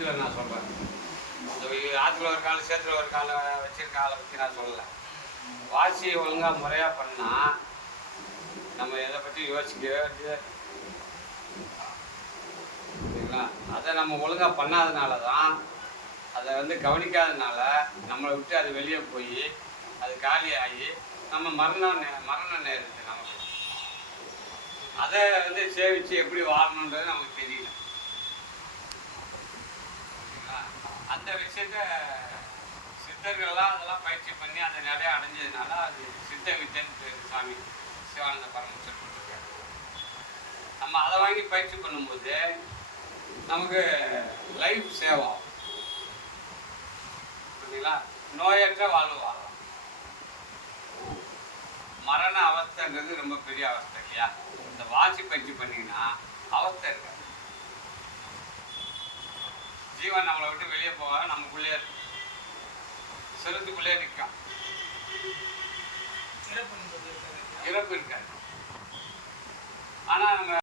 விதத்தில் நான் சொல்கிறேன். ஆற்றுல ஒரு கால் சேத்துல ஒரு காலை வச்சிருக்க ஆளை பற்றி நான் சொல்லலை. வாட்சியை ஒழுங்காக முறையாக பண்ணால் நம்ம எதை பற்றி யோசிக்கவே வேண்டியது. சரிங்களா? அதை நம்ம ஒழுங்காக பண்ணாதனால தான், அதை வந்து கவனிக்காதனால நம்மளை விட்டு அது வெளியே போய் அது காலியாகி நம்ம மரணம் நேருது நமக்கு. அதை வந்து சேவித்து எப்படி வாழணுன்றது நமக்கு தெரியல. அந்த விஷயத்த சித்தர்கள்லாம் அதெல்லாம் பயிற்சி பண்ணி அந்த நிலையை அடைஞ்சதுனால அது சித்த வித்தைன்னு பேர் சாமி சிவானந்த பரமேஸ்வரர் கொடுத்துருக்காரு. நம்ம அதை வாங்கி பயிற்சி பண்ணும்போது நமக்கு லைஃப் சேவ் ஆகும். புரியுதுங்களா? நோயற்ற வாழ்வு வாழலாம். மரண அவஸ்தைன்றது ரொம்ப பெரிய அவஸ்தை இல்லையா? இந்த வாட்சி பயிற்சி பண்ணிங்கன்னா அவஸ்தை இருக்காது. ஜீவன் நம்மளை விட்டு வெளியே போக நமக்குள்ளே இருக்கும், செலுத்துக்குள்ளே நிற்கும், இறப்பு இருக்காது. ஆனால் நம்ம